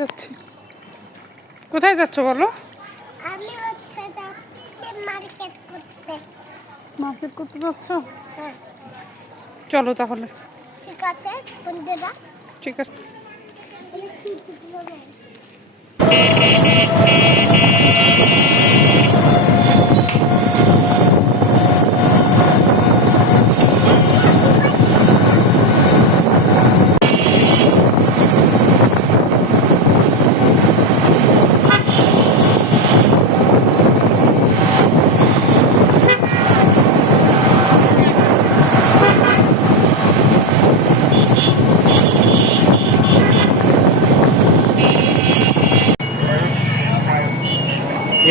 যাচ্ছি। কোথায় যাচ্ছ বলো? আমি হচ্ছে যাচ্ছি মার্কেট করতে। মার্কেট করতে যাচ্ছ? হ্যাঁ। চলো তাহলে। ঠিক আছে, বন্ধুরা। ঠিক আছে।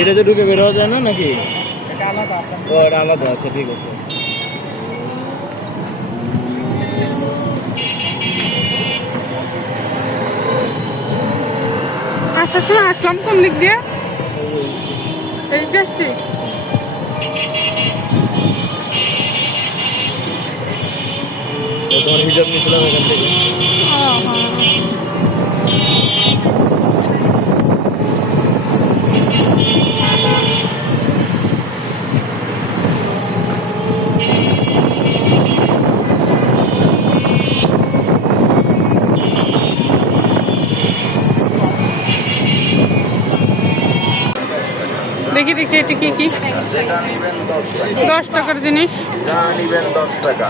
এটাতে ঢুকে বের হওয়া যায় না নাকি? ও এটা আলাদা, আচ্ছা ঠিক আছে। আসার সময় আসলাম কোন দিক দিয়ে? এই আসছি। তোমার হিসাব নিয়েছিলাম এখান থেকে। দেখি দেখি এটা কি কি? যেটা নিবেন 10 টাকা। 10 টাকার জিনিস। যা নিবেন 10 টাকা।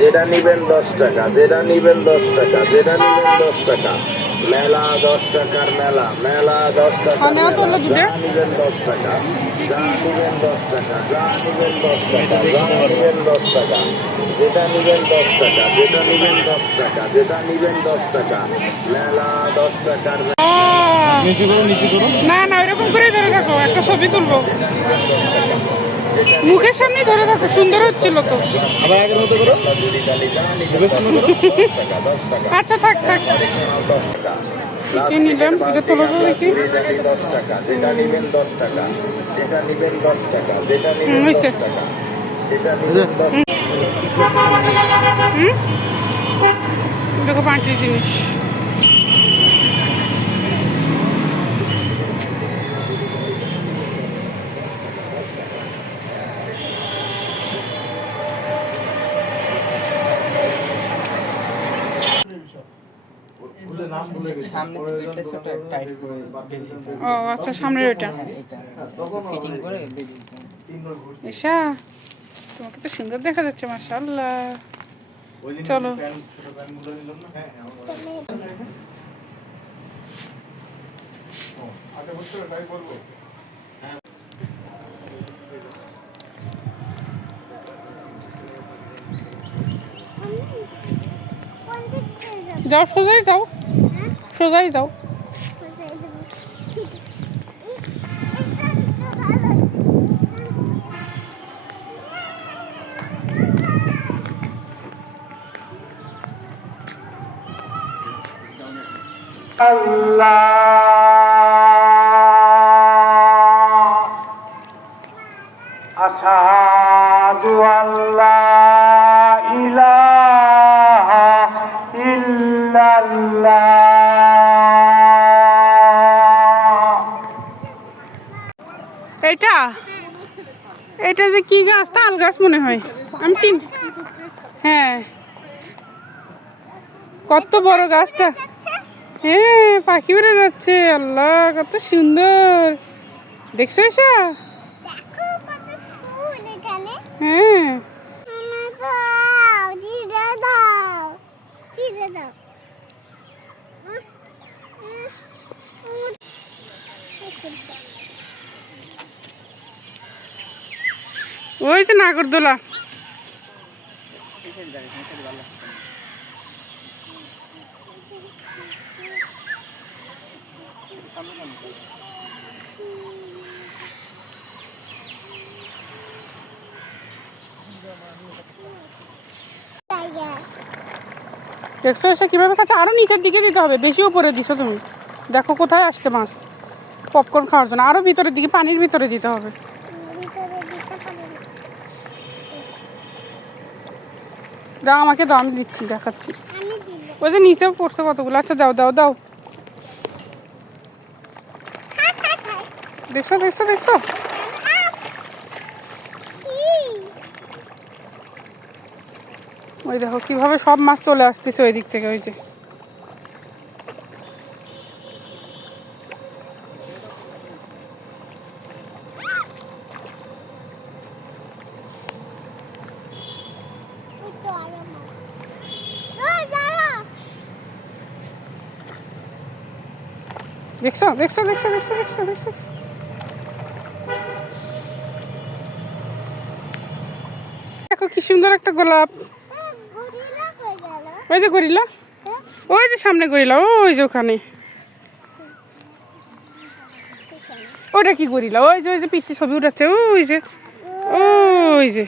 যেটা নিবেন 10 টাকা। যেটা নিবেন 10 টাকা। যেটা নিবেন 10 টাকা। মেলা 10 টাকার মেলা। মেলা 10 টাকার নেওয়া তো হলো মেলা। দুটো। যা নিবেন 10 টাকা। যা নিবেন 10 টাকা। যা নিবেন 10 টাকা। যা নিবেন 10 টাকা। যেটা নিবেন 10 টাকা। যেটা নিবেন 10 টাকা। যেটা নিবেন 10 টাকা। মেলা 10 টাকার মেলা। নিচে করো, নিচে করো। না না, এরকম করে ধরে থাকো, একটা ছবি তুলবো। মুখের সামনে ধরে থাকো, সুন্দর হচ্ছিল তো। আবার আগের মতো করো। আচ্ছা থাক থাক। কি নিলাম এটা তোলো তো দেখি। যেটা নিবেন 10 টাকা। যেটা নিবেন 10 টাকা। যেটা নিবেন 10 টাকা। যেটা নিবেন 10 টাকা। দেখো 5টি জিনিস। সামনে যে বিটটা সেটা টাইট করে বেঁধে দিতে হবে। ও আচ্ছা, সামনের ওটা। হ্যাঁ, এটা ফিটিং করে বেঁধে দিতে হবে। ঈশা, তোমাকে তো সুন্দর দেখা যাচ্ছে, মাশাআল্লাহ। চলো। যাও, সোজাই যাও, সোজাই যাও। আশহাদু আল্লা ইলাহা ইল্লাল্লাহ। এটা এটা যে কি গাছ? তাল গাছ মনে হয়, আমি চিনি। হ্যাঁ, কত বড় গাছটা। হ্যাঁ, পাখি বেড়ে যাচ্ছে। আল্লাহ, কত সুন্দর দেখছো ঈশা? দেখো কত ফুল এখানে। হ্যাঁ, মামা দাও, জিরে দাও, জিরে দাও। ওই যে নাগরদোলা। দেখছো এসে কিভাবে খাচ্ছে? আরো নিচের দিকে দিতে হবে, বেশি উপরে দিছো তুমি। দেখো কোথায় আসছে মাছ পপকর্ন খাওয়ার জন্য। আরো ভিতরের দিকে, পানির ভিতরে দিতে হবে। দাও আমাকে, দাও, আমি দিচ্ছি, দেখাচ্ছি। ওই যে নিচেও পড়ছে কতগুলো। আচ্ছা দাও দাও দাও। দেখছো দেখছো দেখছো ওই দেখো কিভাবে সব মাছ চলে আসতেছে ওই দিক থেকে, ওই যে দেখছো দেখছো দেখছো দেখছো দেখছো দেখছো দেখো কি সুন্দর একটা গোলাপ। ওই যে গরিলা, ওই যে সামনে গরিলা, ওই যে ওখানে। ওটা কি গরিলা? ওই যে ওই যে পিচ্ছে ছবি উঠাচ্ছে, ওই যে ওই যে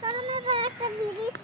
চলো একটা ব্রিজ